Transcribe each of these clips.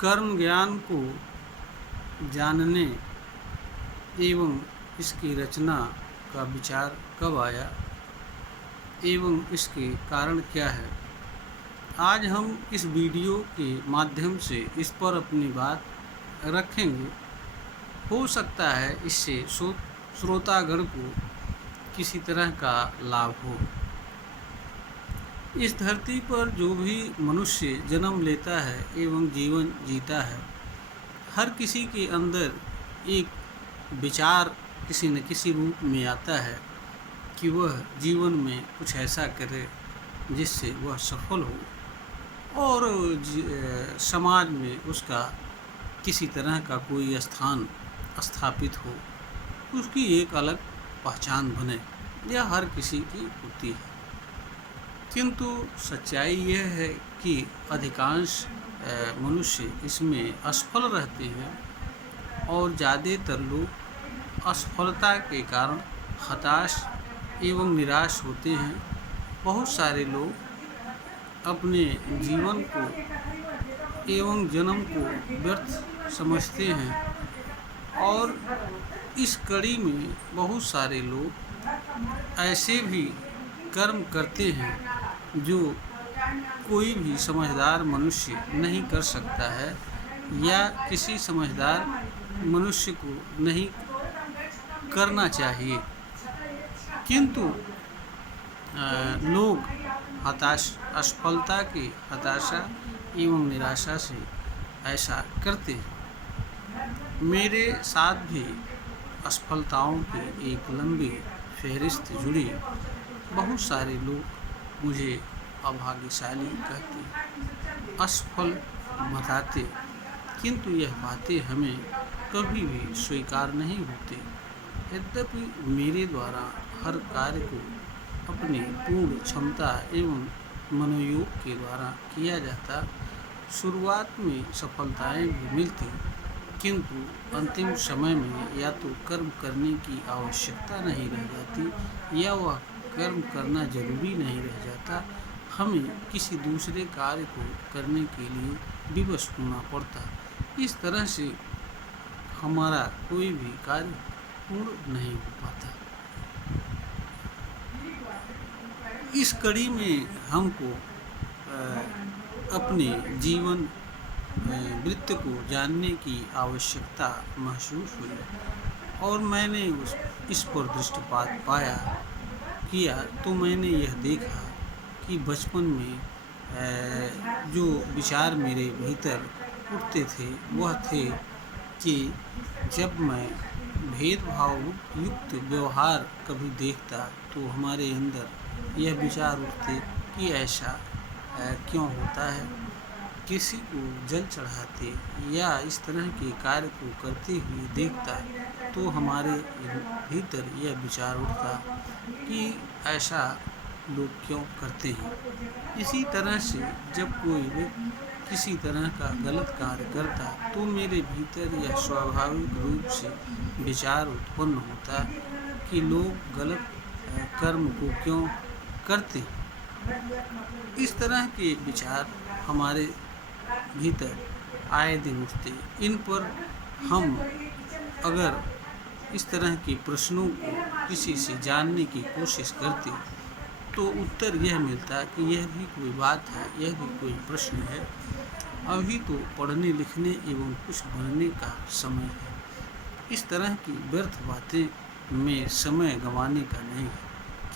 कर्म ज्ञान को जानने एवं इसकी रचना का विचार कब आया एवं इसके कारण क्या है। आज हम इस वीडियो के माध्यम से इस पर अपनी बात रखेंगे। हो सकता है इससे श्रोतागण को किसी तरह का लाभ हो। इस धरती पर जो भी मनुष्य जन्म लेता है एवं जीवन जीता है, हर किसी के अंदर एक विचार किसी न किसी रूप में आता है कि वह जीवन में कुछ ऐसा करे जिससे वह सफल हो और समाज में उसका किसी तरह का कोई स्थान स्थापित हो, उसकी एक अलग पहचान बने। यह हर किसी की होती है, किंतु सच्चाई यह है कि अधिकांश मनुष्य इसमें असफल रहते हैं और ज़्यादातर लोग असफलता के कारण हताश एवं निराश होते हैं। बहुत सारे लोग अपने जीवन को एवं जन्म को व्यर्थ समझते हैं और इस कड़ी में बहुत सारे लोग ऐसे भी कर्म करते हैं जो कोई भी समझदार मनुष्य नहीं कर सकता है या किसी समझदार मनुष्य को नहीं करना चाहिए, किंतु लोग असफलता की हताशा एवं निराशा से ऐसा करते हैं। मेरे साथ भी असफलताओं की एक लंबी फहरिस्त जुड़ी। बहुत सारे लोग मुझे अभाग्यशाली कहते, असफल बताते, किंतु यह बातें हमें कभी भी स्वीकार नहीं होती। यद्यपि मेरे द्वारा हर कार्य को अपनी पूर्ण क्षमता एवं मनोयोग के द्वारा किया जाता, शुरुआत में सफलताएं भी मिलती, किंतु अंतिम समय में या तो कर्म करने की आवश्यकता नहीं रह जाती या वह कर्म करना जरूरी नहीं रह जाता। हमें किसी दूसरे कार्य को करने के लिए विवश होना पड़ता। इस तरह से हमारा कोई भी कार्य पूर्ण नहीं हो पाता। इस कड़ी में हमको अपने जीवन वृत्त को जानने की आवश्यकता महसूस हुई और मैंने इस पर दृष्टिपात किया तो मैंने यह देखा कि बचपन में जो विचार मेरे भीतर उठते थे वह थे कि जब मैं भेदभाव युक्त व्यवहार कभी देखता तो हमारे अंदर यह विचार उठते कि ऐसा क्यों होता है। किसी को जल चढ़ाते या इस तरह के कार्य को करते हुए देखता तो हमारे भीतर यह विचार उठता कि ऐसा लोग क्यों करते हैं। इसी तरह से जब कोई व्यक्ति किसी तरह का गलत कार्य करता तो मेरे भीतर यह स्वाभाविक रूप से विचार उत्पन्न होता कि लोग गलत कर्म को क्यों करते। इस तरह के विचार हमारे भीतर आए दिन उठते। इन पर हम अगर इस तरह के प्रश्नों को किसी से जानने की कोशिश करते तो उत्तर यह मिलता कि यह भी कोई बात है, यह भी कोई प्रश्न है। अभी तो पढ़ने लिखने एवं कुछ बनने का समय है। इस तरह की व्यर्थ बातें में समय गंवाने का नहीं है,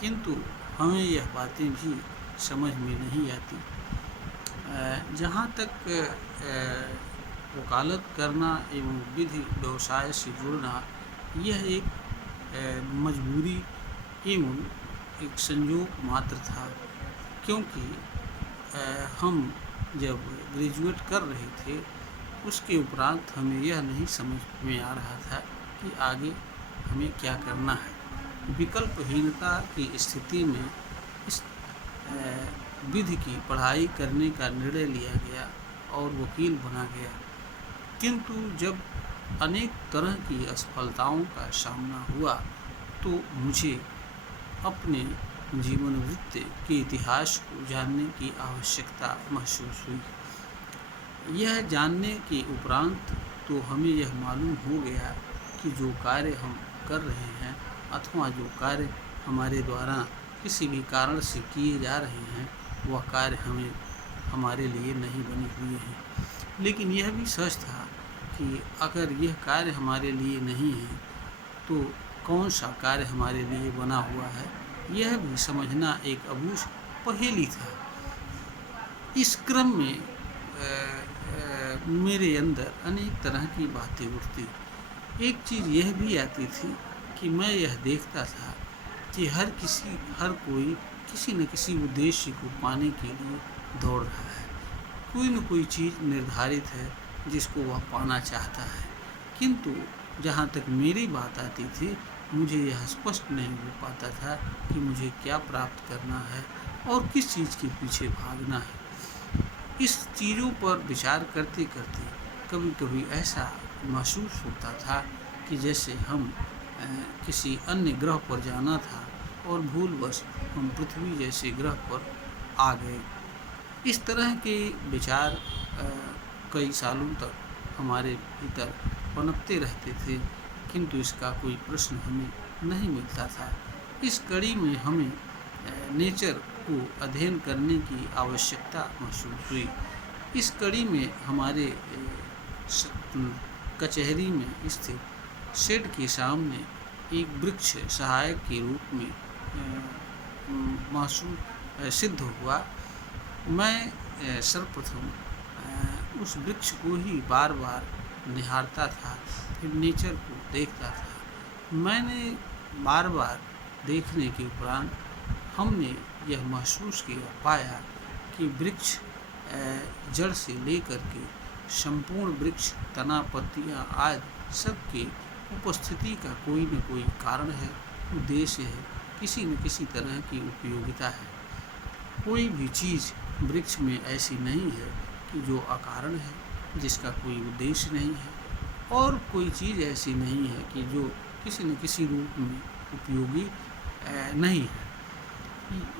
किंतु हमें यह बातें भी समझ में नहीं आती। जहाँ तक वकालत करना एवं विधि व्यवसाय से जुड़ना, यह एक मजबूरी एवं एक संयोग मात्र था, क्योंकि हम जब ग्रेजुएट कर रहे थे उसके उपरांत हमें यह नहीं समझ में आ रहा था कि आगे हमें क्या करना है। विकल्पहीनता की स्थिति में इस विधि की पढ़ाई करने का निर्णय लिया गया और वकील बना गया, किंतु जब अनेक तरह की असफलताओं का सामना हुआ तो मुझे अपने जीवन वृत्त के इतिहास को जानने की आवश्यकता महसूस हुई। यह जानने के उपरांत तो हमें यह मालूम हो गया कि जो कार्य हम कर रहे हैं अथवा जो कार्य हमारे द्वारा किसी भी कारण से किए जा रहे हैं वह कार्य हमारे लिए नहीं बने हुए हैं। लेकिन यह भी सच था कि अगर यह कार्य हमारे लिए नहीं है तो कौन सा कार्य हमारे लिए बना हुआ है, यह भी समझना एक अबूझ पहेली था। इस क्रम में मेरे अंदर अनेक तरह की बातें उठती। एक चीज़ यह भी आती थी कि मैं यह देखता था कि हर कोई किसी न किसी उद्देश्य को पाने के लिए दौड़ रहा है। कोई न कोई चीज़ निर्धारित है जिसको वह पाना चाहता है, किंतु जहाँ तक मेरी बात आती थी मुझे यह स्पष्ट नहीं हो पाता था कि मुझे क्या प्राप्त करना है और किस चीज़ के पीछे भागना है। इस चीज़ों पर विचार करते करते कभी कभी ऐसा महसूस होता था कि जैसे हम किसी अन्य ग्रह पर जाना था और भूलवश हम पृथ्वी जैसे ग्रह पर आ गए। इस तरह के विचार कई सालों तक हमारे भीतर पनपते रहते थे, किंतु इसका कोई प्रश्न हमें नहीं मिलता था। इस कड़ी में हमें नेचर को अध्ययन करने की आवश्यकता महसूस हुई। इस कड़ी में हमारे कचहरी में स्थित शेड के सामने एक वृक्ष सहायक के रूप में सिद्ध हुआ। मैं सर्वप्रथम उस वृक्ष को ही बार बार निहारता था, फिर नेचर को देखता था। मैंने बार बार देखने के उपरांत हमने यह महसूस पाया कि वृक्ष जड़ से लेकर के संपूर्ण वृक्ष, तना, पत्तियाँ आदि सबके उपस्थिति का कोई न कोई कारण है, उद्देश्य है, किसी न किसी तरह की उपयोगिता है। कोई भी चीज़ वृक्ष में ऐसी नहीं है कि जो अकारण है, जिसका कोई उद्देश्य नहीं है, और कोई चीज़ ऐसी नहीं है कि जो किसी न किसी रूप में उपयोगी नहीं है।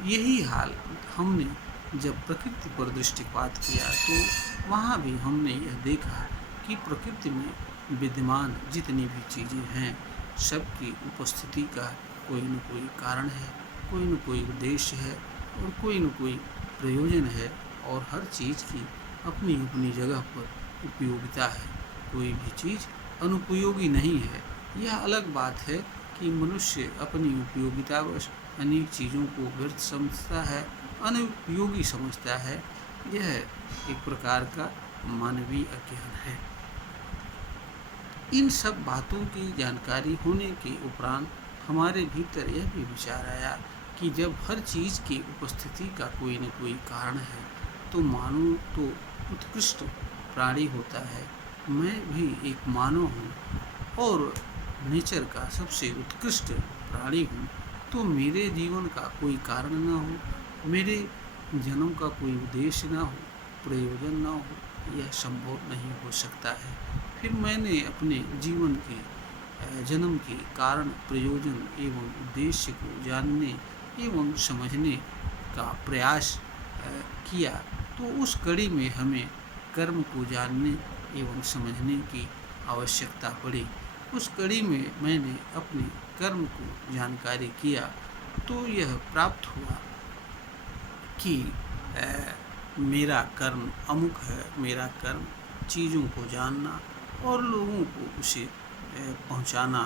यही हाल हमने जब प्रकृति पर दृष्टिपात किया तो वहाँ भी हमने यह देखा कि प्रकृति में विद्यमान जितनी भी चीज़ें हैं सबकी उपस्थिति का कोई न कोई कारण है, कोई न कोई उद्देश्य है और कोई न कोई प्रयोजन है, और हर चीज़ की अपनी अपनी जगह पर उपयोगिता है। कोई भी चीज़ अनुपयोगी नहीं है। यह अलग बात है कि मनुष्य अपनी उपयोगितावश अनेक चीज़ों को व्यर्थ समझता है, अनुपयोगी समझता है। यह एक प्रकार का मानवीय अज्ञान है। इन सब बातों की जानकारी होने के उपरांत हमारे भीतर यह भी विचार आया कि जब हर चीज़ की उपस्थिति का कोई न कोई कारण है तो मानव तो उत्कृष्ट प्राणी होता है। मैं भी एक मानव हूँ और नेचर का सबसे उत्कृष्ट प्राणी हूँ, तो मेरे जीवन का कोई कारण ना हो, मेरे जन्म का कोई उद्देश्य ना हो, प्रयोजन ना हो, यह संभव नहीं हो सकता है। फिर मैंने अपने जीवन के जन्म के कारण, प्रयोजन एवं उद्देश्य को जानने एवं समझने का प्रयास किया, तो उस कड़ी में हमें कर्म को जानने एवं समझने की आवश्यकता पड़ी। उस कड़ी में मैंने अपने कर्म को जानकारी किया तो यह प्राप्त हुआ कि मेरा कर्म अमुक है। मेरा कर्म चीज़ों को जानना और लोगों को उसे पहुंचाना,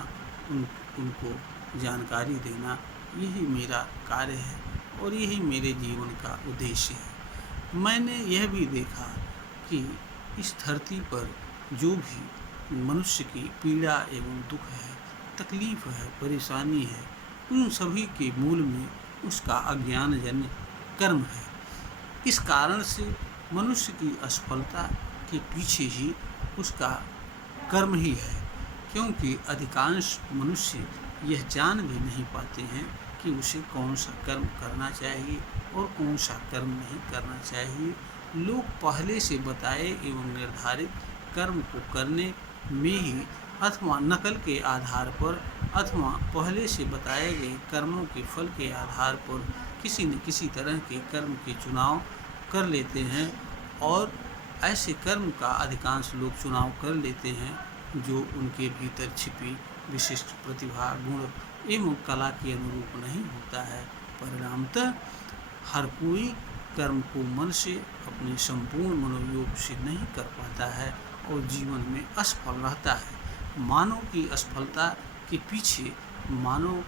उनको जानकारी देना, यही मेरा कार्य है और यही मेरे जीवन का उद्देश्य है। मैंने यह भी देखा कि इस धरती पर जो भी मनुष्य की पीड़ा एवं दुख है, तकलीफ है, परेशानी है, उन सभी के मूल में उसका अज्ञानजन्य कर्म है। इस कारण से मनुष्य की असफलता के पीछे ही उसका कर्म ही है, क्योंकि अधिकांश मनुष्य यह जान भी नहीं पाते हैं कि उसे कौन सा कर्म करना चाहिए और कौन सा कर्म नहीं करना चाहिए। लोग पहले से बताए एवं निर्धारित कर्म को करने में ही अथवा नकल के आधार पर अथवा पहले से बताए गए कर्मों के फल के आधार पर किसी न किसी तरह के कर्म के चुनाव कर लेते हैं और ऐसे कर्म का अधिकांश लोग चुनाव कर लेते हैं जो उनके भीतर छिपी विशिष्ट प्रतिभा, गुण एवं कला के अनुरूप नहीं होता है। परिणामतः हर कोई कर्म को मन से अपने संपूर्ण मनोयोग से नहीं कर पाता है और जीवन में असफल रहता है। मानव की असफलता के पीछे मानव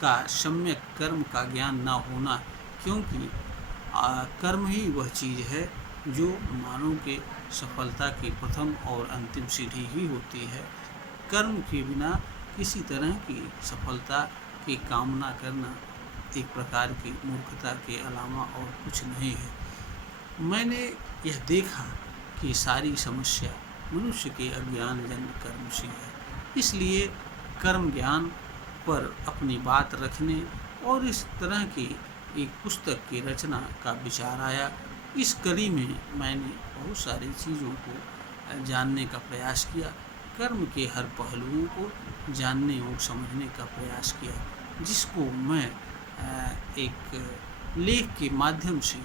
का सम्यक कर्म का ज्ञान न होना, क्योंकि कर्म ही वह चीज़ है जो मानव के सफलता की प्रथम और अंतिम सीढ़ी ही होती है। कर्म के बिना किसी तरह की सफलता की कामना करना एक प्रकार की मूर्खता के अलावा और कुछ नहीं है। मैंने यह देखा कि सारी समस्या मनुष्य के अज्ञानजन्य कर्म से है। इसलिए कर्म ज्ञान पर अपनी बात रखने और इस तरह की एक पुस्तक की रचना का विचार आया। इस कड़ी में मैंने बहुत सारी चीज़ों को जानने का प्रयास किया, कर्म के हर पहलुओं को जानने और समझने का प्रयास किया, जिसको मैं एक लेख के माध्यम से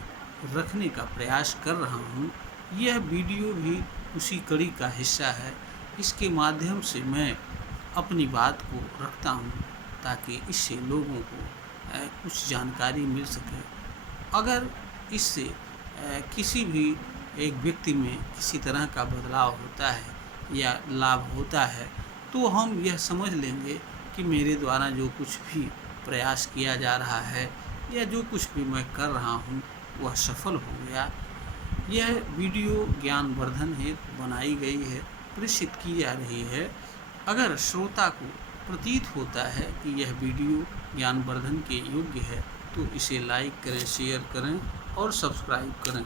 रखने का प्रयास कर रहा हूँ। यह वीडियो भी उसी कड़ी का हिस्सा है। इसके माध्यम से मैं अपनी बात को रखता हूँ ताकि इससे लोगों को कुछ जानकारी मिल सके। अगर इससे किसी भी एक व्यक्ति में किसी तरह का बदलाव होता है या लाभ होता है, तो हम यह समझ लेंगे कि मेरे द्वारा जो कुछ भी प्रयास किया जा रहा है या जो कुछ भी मैं कर रहा हूँ वह सफल हो गया। यह वीडियो ज्ञानवर्धन हेतु बनाई गई है, प्रेषित की जा रही है। अगर श्रोता को प्रतीत होता है कि यह वीडियो ज्ञानवर्धन के योग्य है तो इसे लाइक करें, शेयर करें और सब्सक्राइब करें।